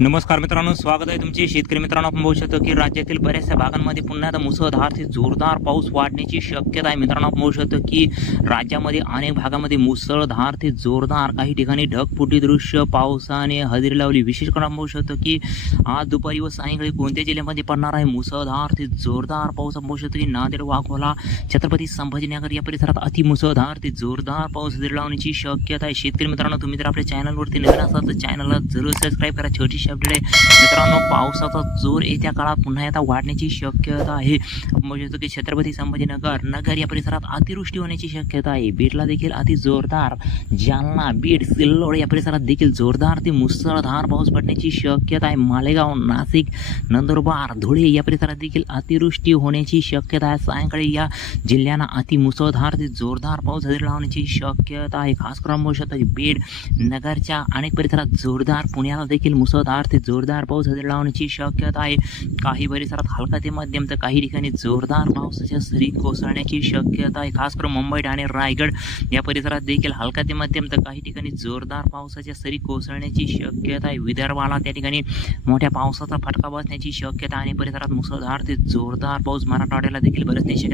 नमस्कार मित्रांनो स्वागत आहे तुमचे शेतकरी मित्रांनो. आपण बघू शकतो की राज्यातील बऱ्याचशा भागांमध्ये पुन्हा आता मुसळधार ते जोरदार पाऊस वाढण्याची शक्यता आहे. मित्रांनो आपण बघू शकतो की राज्यामध्ये अनेक भागामध्ये मुसळधार ते जोरदार काही ठिकाणी ढगफुटी दृश्य पावसाने हजेरी लावली. विशेष करून आपण बघू शकतो की आज दुपारी व सायंकाळी कोणत्या जिल्ह्यामध्ये पडणार आहे? मुसळधार ते जोरदार पाऊस आपण बघू शकतो की नांदेड वाघोला छत्रपती संभाजीनगर या परिसरात अतिमुसळधार ते जोरदार पाऊस हजेरी लावण्याची शक्यता आहे. शेतकरी मित्रांनो तुम्ही जर आपल्या चॅनलवरती नवीन असाल तर चॅनलला जरूर सबस्क्राईब करा. छोटी अपडेट आहे मित्रांनो पावसाचा जोर येत्या काळात पुन्हा एकदा वाढण्याची शक्यता आहे. म्हणजे की छत्रपती संभाजीनगर नगर या परिसरात अतिवृष्टी होण्याची शक्यता आहे. बीडला देखील अति जोरदार जालना बीड सिल्लोड या परिसरात देखील जोरदार ते मुसळधार पाऊस पडण्याची शक्यता आहे. मालेगाव नाशिक नंदुरबार धुळे या परिसरात देखील अतिवृष्टी होण्याची शक्यता आहे. सायंकाळी या जिल्ह्यांना अति मुसळधार ते जोरदार पाऊस हजेरी लावण्याची शक्यता आहे. खास करून की बीड नगरच्या अनेक परिसरात जोरदार पुण्याला देखील मुसळधार ते जोरदार पाऊस हजेरी लावण्याची शक्यता आहे. काही परिसरात हलका ते मध्यम तर काही ठिकाणी जोरदार पावसाच्या सरी कोसळण्याची शक्यता आहे. खास करून मुंबई ठाणे रायगड या परिसरात देखील हलका ते मध्यम तर काही ठिकाणी जोरदार पावसाच्या सरी कोसळण्याची शक्यता आहे. विदर्भाला त्या ठिकाणी मोठ्या पावसाचा फटका बसण्याची शक्यता आणि परिसरात मुसळधार ते जोरदार पाऊस मराठवाड्याला देखील बरसण्याची शक्यता